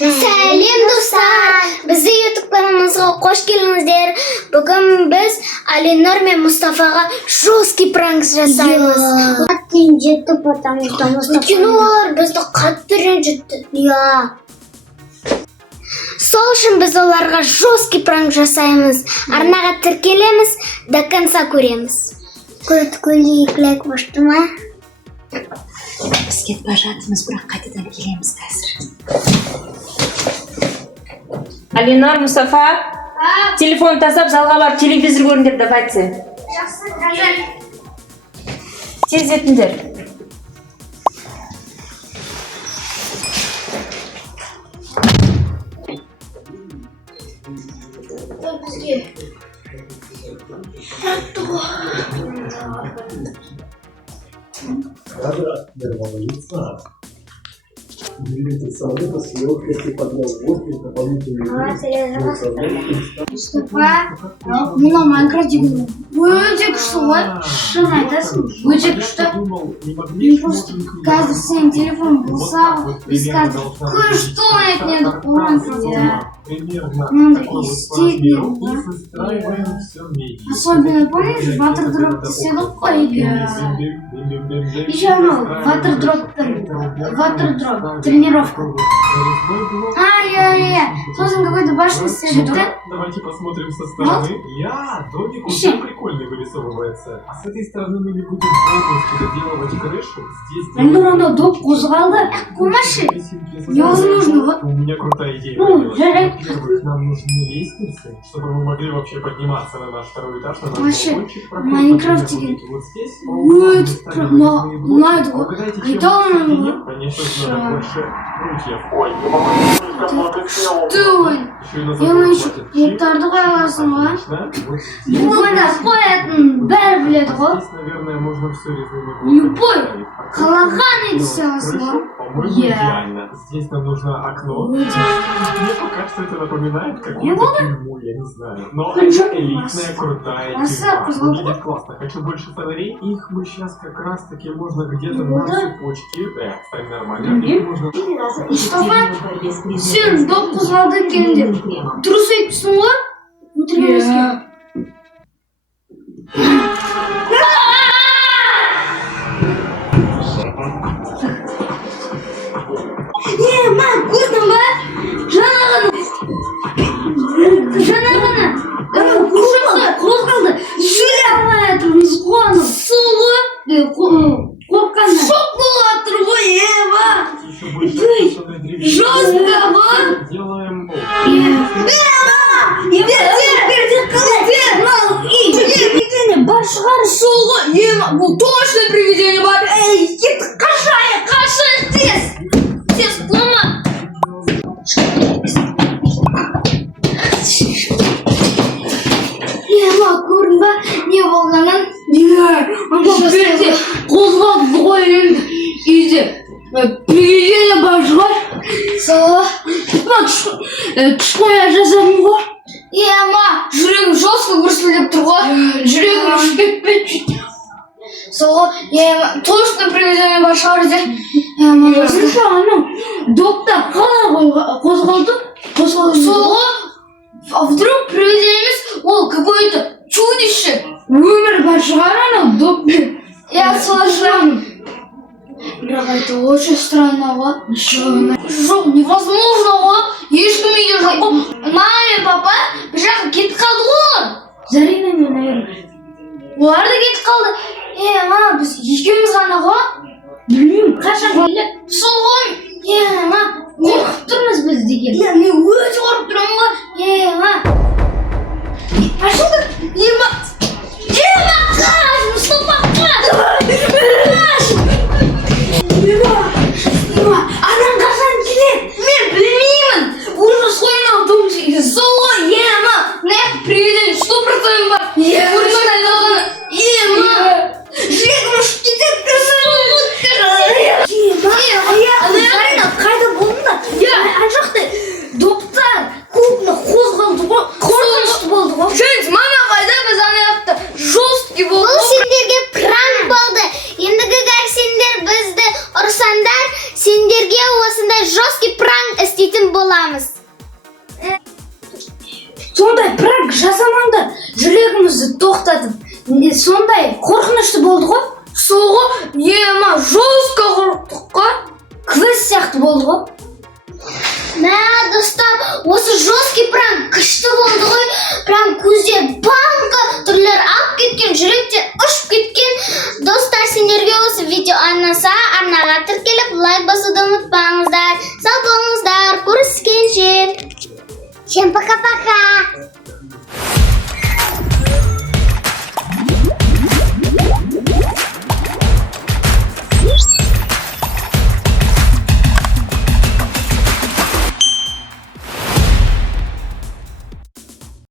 Сәлем достар, бізді YouTube каналымызға қош келдіңіздер. Бүгін біз Алинор мен Мұстафаға жесткий пранк жасаймыз. Ренжітті, потому что Мұстафа. Өйткені олар бізді қатты ренжітті. Сол үшін біз оларға жесткий пранк жасаймыз. Арнаға тіркелеміз, до конца көреміз. Көрейік, лайк башты ма? Біз кетіп бара жатырмыз, бірақ қайтадан келеміз қазір. Алинор, Мұстафа, телефон тастап залға барып телевизор көріңдер, давайте. Жақсы, қазір. Тез етіңдер. Бізге Рада волноваться. Двигатель самолета с легкостью поднял в воздух дополнительный вес. Мұстафа, мына Майнкрафт деген өте күшті ғой. Шын айтасың, өте күшті. Просто қазір сенің телефон болса, біз қазір күшті ойнайтын едік Майнкрафтте. Мынандай істейтін едік. Особенно помнишь, ватер-дроп істедік қой? Еще анау ватер-дроп, тренировка. Сосын какой-то башни істедік, да? Давайте посмотрим со стороны. Домик уже прикольный вырисовывается. А с этой стороны мы не будем полностью доделывать крышу. Здесь Анда доп қозғалды. Қоймашы. Невозможно, вот. У меня крутая идея появилась. Во-первых, нам нужны лестницы, чтобы мы могли вообще подниматься на наш второй этаж, на наш Вообще, балкончик. Майнкрафт деген Вот здесь. ұнайды ғой. Угадайте, чем Қайда в стене? оны? Конечно, надо больше прутьев. Ой, не могу. Еще и на забор хватит. Блоктарды қоя аласың ғой. Отлично. Блогына қоятын бәрі біледі ғой. Здесь, наверное, можно все резными Любой. блоками. Қалаған ете аласың ғой. По-моему, идеально. Здесь нам нужно окно. Мне пока что это напоминает какую-то тюрьму, я не знаю. Но это элитная, крутая тюрьма. Выглядит классно. Хочу больше фонарей. Их мы сейчас как раз таки можно где-то на цепочке. Кстати, нормально. Их можно... Сен доп қозғалды екенде дұрыс айтыпсың ғой? Өтірмеске. Көрдің ба? Жаңағыны көшесі қозғалды. Жүре алмайатырмыз ғой. Сол ғой. Қорққанда. Шок болып тұр ғой, жестко ғой. Делаем... Бар шығар сол ғой. Бұл точно привидение бар. Эй, қаша, тез, құлама. Көрдің ба, не болғанын? Қозғалды ғой енді. Үйде привидение бар шығар. Күш қоя жасадым ғой. Жүрегім жестко гүрсілдеп тұр ғой. Жүрегім ұшып кетпейді. Сол ғой, точно привидение бар шығар де. Жүрші анау допта қалай қозғалды? Сол ғой, а вдруг привидение емес, ол какое-то чудище. Өмір бар шығар анау доппен. Сол шығар. Бірақ это очень странно ғой. Жоқ, невозможно ғой. Ешкім үйде жоқ ғой. Мама мен папа бір жаққа кетіп қалды ғой. Зарина мен наверное. Олар да кетіп қалды. Біз екеуміз ғана ғой. Білмеймін, қашан келеді. Сол ғой. Қорқып тұрмыз біз деген. Мен өте қорқып тұрмын ғой. Ашылды. Қаш, Мұстафа, қаш. Адам қашан келеді? Мен білмеймін. Уже сломал дом жеге. Сол ғой, привидение 100% бар. Көрмін айналғаны. Жүрегім ұшып кетеді. Зарина, қайда болдың да? Ана жақта доптар көбіне қозғалды ғой. Қорқынышты болды ғой. тым боламыз. Сондай пранк жасамаңдар, жүрегімізді тоқтатып. Сондай қорқынышты болды ғой. Соғы ема жестко қорықтық қой. Квест сияқты болды ғой. Мә, достар, осы жесткий пранк күшті болды ғой. Пранк көзден банка түрлер ап кеткен, жүректен ұшып кеткен. Достар, сендерге осы видео ұнаса, арнаға тіркеліп лайк басуды ұмытпаңыздар. Сау болыңыздар, көріскенше. Всем пока-пока.